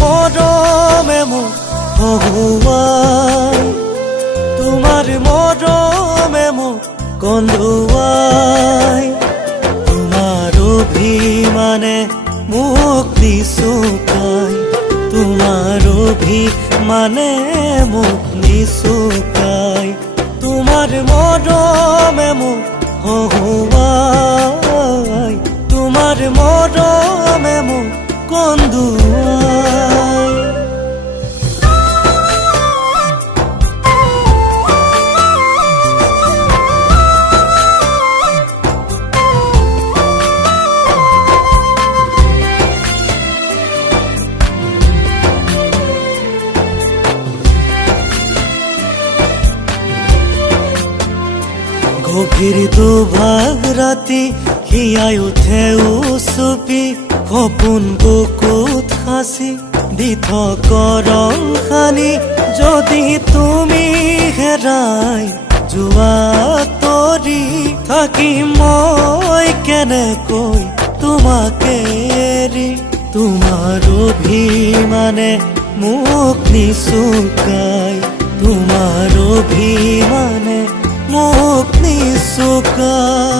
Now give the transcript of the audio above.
মৰমে মোক হহুৱাই, তোমাৰ মৰমে মোক কন্দুৱাই, তোমাৰ অভিমানে মোক নিচুকাই, তোমাৰ অভিমানে মোক নিচুকাই, তোমাৰ মৰমে মোক হহুৱাই, তোমাৰ মৰমে মোক কন্দুৱাই। গভীৰ দুভাগ ৰাতি হিয়াই উঠে উচুপি, সপোন বুকুত সাঁচি দি থক ৰং সানি, যদি তুমি হেৰাই যোৱা তৰি, থাকিম মই কেনেকৈ তোমাকে এৰি, তোমাৰ অভিমানে মোক নিচুকাই, তোমাৰ অভিমানে মোক নিচুকাই।